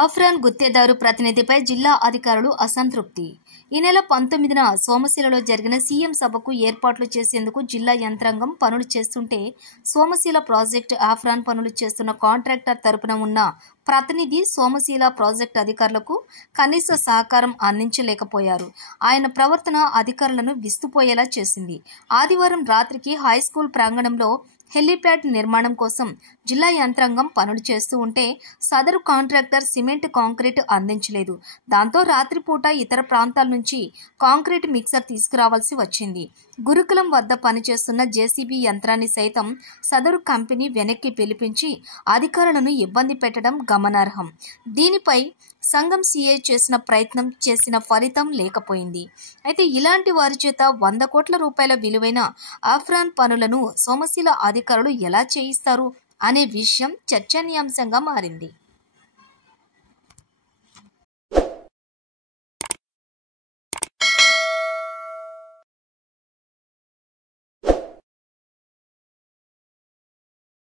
Apron గుత్తేదారు ప్రతినిధిపై జిల్లా అధికారులు అసంతృప్తి. ఈ నెల 19న సోమశిలలో జరిగిన సీఎం సభకు ఏర్పాట్లు చేసేందుకు జిల్లా యంత్రాంగం పనులు చేస్తుంటే సోమశిల ప్రాజెక్టు ఆఫ్రాన్ పనులు చేస్తున్న కాంట్రాక్టర్ తరపున ఉన్న ప్రతినిధి సోమశిల ప్రాజెక్టు అధికారులకు కనీస సహకారం అందించలేకపోయారు. ఆయన ప్రవర్తన అధికారులను విస్తుపోయేలా చేసింది. ఆదివారం రాత్రికి హైస్కూల్ ప్రాంగణంలో హెలీప్యాడ్ నిర్మాణం కోసం జిల్లా యంత్రాంగం పనులు చేస్తూ ఉంటే సదరు కాంట్రాక్టర్ సిమెంట్ కాంక్రీట్ అందించలేదు. దాంతో రాత్రిపూట ఇతర ప్రాంతాల నుంచి కాంక్రీట్ మిక్సర్ తీసుకురావాల్సి వచ్చింది. గురుకులం వద్ద పనిచేస్తున్న జేసీబీ యంత్రాన్ని సైతం సదరు కంపెనీ వెనక్కి పిలిపించి అధికారులను ఇబ్బంది పెట్టడం గమనార్హం. దీనిపై సంఘం సీఐ చేసిన ప్రయత్నం చేసిన ఫలితం లేకపోయింది. అయితే ఇలాంటి వారి చేత 100 కోట్ల రూపాయల విలువైన ఆఫ్రాన్ పనులను సోమశిల అధికారులు ఎలా చేయిస్తారు అనే విషయం చర్చనీయాంశంగా మారింది.